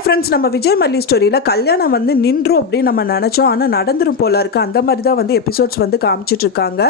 Hi friends, நம்ம விஜய் மல்லி ஸ்டோரியில் கல்யாணம் வந்து நின்றோம் அப்படின்னு நம்ம நினச்சோம். ஆனால் நடந்துரும் போல இருக்குது. அந்த மாதிரி தான் வந்து எபிசோட்ஸ் வந்து காமிச்சிட்ருக்காங்க.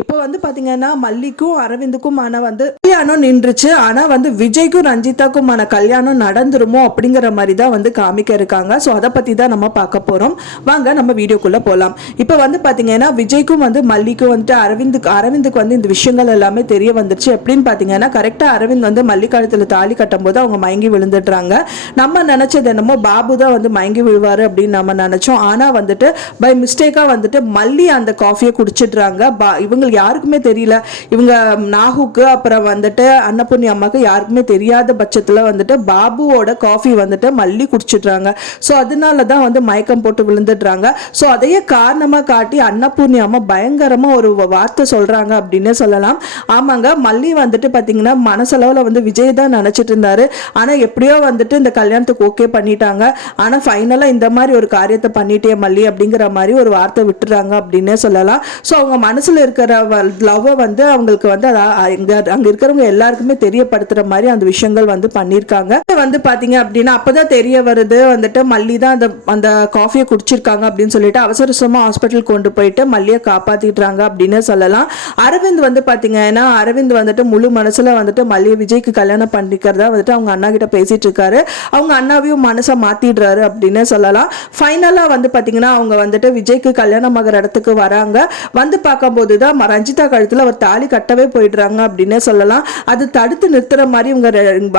இப்போ வந்து பார்த்திங்கன்னா மல்லிக்கும் அரவிந்துக்குமான வந்து கல்யாணம் நின்றுச்சு. ஆனால் வந்து விஜய்க்கும் ரஞ்சிதாக்குமான கல்யாணம் நடந்துருமோ அப்படிங்கிற மாதிரி தான் வந்து காமிக்க இருக்காங்க. ஸோ அதை பற்றி தான் நம்ம பார்க்க போகிறோம். வாங்க நம்ம வீடியோக்குள்ளே போகலாம். இப்போ வந்து பார்த்திங்கன்னா விஜய்க்கும் வந்து மல்லிக்கும் வந்துட்டு அரவிந்துக்கு வந்து இந்த விஷயங்கள் எல்லாமே தெரிய வந்துருச்சு. எப்படின்னு பார்த்தீங்கன்னா கரெக்டாக அரவிந்த் வந்து மல்லி காலத்தில் தாலி கட்டும் போது அவங்க மயங்கி விழுந்துடுறாங்க. நம்ம நினைச்சது என்னமோ பாபு தான் வந்து மயங்கி விழுவாரு அப்படின்னு நம்ம நினைச்சோம். ஆனா வந்துட்டு பை மிஸ்டேக்கா வந்துட்டு மல்லி அந்த காஃபியை குடிச்சிடுறாங்க. இவங்களுக்கு யாருக்குமே தெரியல. இவங்க நாகுக்கு அப்புறம் வந்துட்டு அன்னபூர்ணி அம்மாவுக்கு யாருக்குமே தெரியாத பட்சத்துல வந்துட்டு பாபுவோட காஃபி வந்துட்டு மல்லி குடிச்சிடுறாங்க. ஸோ அதனால தான் வந்து மயக்கம் போட்டு விழுந்துடுறாங்க. ஸோ அதையே காரணமா காட்டி அன்னபூர்ணி அம்மா பயங்கரமா ஒரு வார்த்தை சொல்றாங்க அப்படின்னு சொல்லலாம். ஆமாங்க, மல்லி வந்துட்டு பாத்தீங்கன்னா மனசளவுல வந்து விஜய் தான் நினைச்சிட்டு இருந்தாரு. ஆனா எப்படியோ வந்துட்டு இந்த கல்யாணத்துக்கு ஓகே பண்ணிட்டாங்க. ஆனா ஃபைனலா இந்த மாதிரி ஒரு காரியத்தை பண்ணிட்டே மல்லி அப்படிங்கிற மாதிரி ஒரு வார்த்தை விட்டுறாங்க அப்படின்னே சொல்லலாம். ஸோ அவங்க மனசுல இருக்கிற லவ் வந்து அவங்களுக்கு வந்து அங்க இருக்கிறவங்க எல்லாருக்குமே தெரியப்படுத்துற மாதிரி அந்த விஷயங்கள் வந்து பண்ணியிருக்காங்க. வந்து பாத்தீங்க அப்படின்னா அப்பதான் தெரிய வருது வந்துட்டு மல்லி தான் அந்த காஃபியை குடிச்சிருக்காங்க அப்படின்னு சொல்லிட்டு அவசரமா ஹாஸ்பிட்டல் கொண்டு போயிட்டு மல்லியை காப்பாத்திடுறாங்க அப்படின்னு சொல்லலாம். அரவிந்த் வந்து பாத்தீங்கன்னா அரவிந்த் வந்துட்டு முழு மனசுல வந்துட்டு மல்லியை விஜய்க்கு கல்யாணம் பண்ணிக்கிறதா வந்துட்டு அவங்க அண்ணா கிட்ட பேசிட்டு இருக்காரு. அவங்க அண்ணாவையும் மனசை மாத்திடுறாரு அப்படின்னு சொல்லலாம். ஃபைனலா வந்து பாத்தீங்கன்னா அவங்க வந்துட்டு விஜய்க்கு கல்யாணம் ஆகிற இடத்துக்கு வராங்க. வந்து பார்க்கும்போது தான் ரஞ்சிதா கழுத்துல ஒரு தாலி கட்டவே போயிடுறாங்க அப்படின்னு சொல்லலாம். அது தடுத்து நிறுத்துற மாதிரி இவங்க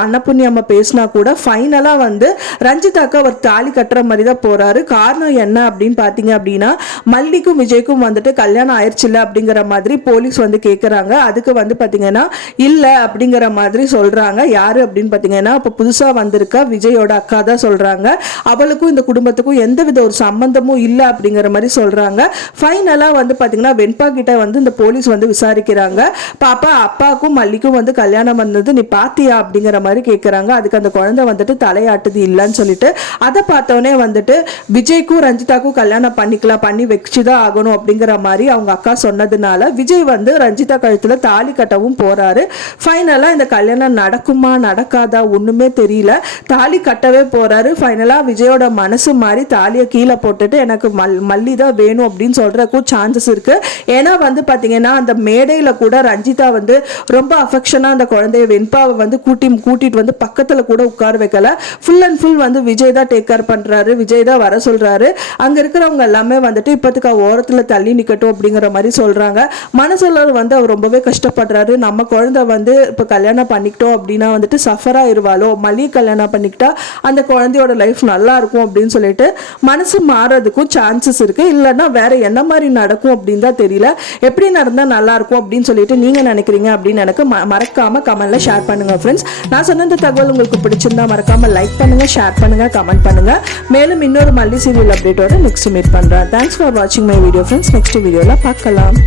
அன்னபூர்ணி அம்மா பேசினா கூட ஃபைனலா வந்து ரஞ்சிதாக்கு அவர் தாலி கட்டுற மாதிரி தான் போறாரு. காரணம் என்ன அப்படின்னு பாத்தீங்க அப்படின்னா மல்லிக்கும் விஜய்க்கும் வந்துட்டு கல்யாணம் ஆயிடுச்சுல அப்படிங்கிற மாதிரி போலீஸ் வந்து கேட்கறாங்க. அதுக்கு வந்து பாத்தீங்கன்னா இல்ல அப்படிங்கிற மாதிரி சொல்றாங்க. யாரு அப்படின்னு பாத்தீங்கன்னா இப்ப புதுசா வந்திருக்க விஜயோட அக்கா தான் சொல்றாங்க. அவளுக்கும் இந்த குடும்பத்துக்கும் எந்தவித ஒரு சம்பந்தமும் இல்ல அப்படிங்கிற மாதிரி சொல்றாங்க. ஃபைனலா வந்து பாத்தீங்கன்னா வெண்பா கிட்ட வந்து இந்த போலீஸ் வந்து விசாரிக்கிறாங்க. பாப்பா அப்பாவுக்கும் மல்லிக்கும் வந்து கல்யாணம் வந்தது நீ பாத்தியா அப்படிங்கிற மாதிரி கேட்கறாங்க. அதுக்கு அந்த குழந்தை வந்துட்டு தலையாட்டுது இல்லைன்னு சொல்லிட்டு அதை பார்த்தோன்னே வந்துட்டு விஜய்க்கும் ரஞ்சிதாக்கும் கல்யாணம் பண்ணிக்கலாம், பண்ணி வச்சுதான் ஆகணும் அப்படிங்கிற மாதிரி அவங்க அக்கா சொன்னதுனால விஜய் வந்து ரஞ்சிதா கழுத்துல தாலி கட்டவும் போறாரு. ஃபைனலா இந்த கல்யாணம் நடக்குமா நடக்காதா ஒண்ணுமே தெரியல. தாலி கட்டவே போறாரு. ஃபைனலா விஜயோட மனசு மாதிரி தாலியை கீழே போட்டுட்டு எனக்கு மல்லி தான் வேணும் அப்படின்னு சொல்றதுக்கும் சான்சஸ் இருக்கு. ஏன்னா வந்து பாத்தீங்கன்னா அந்த மேடையில கூட ரஞ்சிதா வந்து ரொம்ப அஃபெக்ஷனா அந்த குழந்தைய வெண்பாவை வந்து கூட்டிட்டு வந்து பக்கத்துல கூட உட்கார வைக்கல. ஃபுல் அண்ட் ஃபுல் வந்து விஜய் தான் டேக் கேர் பண்றாரு. விஜய் தான் வர சொல்றாரு. அங்க இருக்கிறவங்க எல்லாமே வந்துட்டு இப்பத்துக்கு ஓரத்துல தள்ளி நிக்கட்டும் அப்படிங்கிற மாதிரி சொல்றாங்க. மனசுல வந்து அவர் ரொம்பவே கஷ்டப்படுறாரு. நம்ம குழந்தை வந்து இப்ப கல்யாணம் பண்ணிக்கிட்டோம் அப்படின்னா வந்துட்டு சஃபரா இருவாளோ, மல்லி கல்யாணம் பண்ணிக்கிட்டா அந்த குழந்தையோட லைஃப் நல்லா இருக்கும் அப்படின்னு சொல்லிட்டு மனசு மாறதுக்கும் சான்சஸ் இருக்கு. இல்லைன்னா வேற என்ன மாதிரி நடக்கும் அப்படின்னு தான் தெரியல. எப்படி நடந்தா நல்லா இருக்கும் அப்படின்னு சொல்லிட்டு நீங்க நினைக்கிறீங்க அப்படின்னு எனக்கு மறக்காம கமெண்ட்ல ஷேர் பண்ணுங்க ஃப்ரெண்ட்ஸ். நான் சொன்ன இந்த தகவல் உங்களுக்கு பிடிச்சிருந்தா மறக்காம லைக் பண்ணுங்க, ஷேர் பண்ணுங்க, கமெண்ட் பண்ணுங்க. மேலும் இன்னொரு மல்லி சீரியல் அப்டேட்டோட நெக்ஸ்ட் மீட் பண்றேன். தேங்க்ஸ் ஃபார் வாட்சிங் மை வீடியோ ஃப்ரெண்ட்ஸ். நெக்ஸ்ட் வீடியோல பார்க்கலாம்.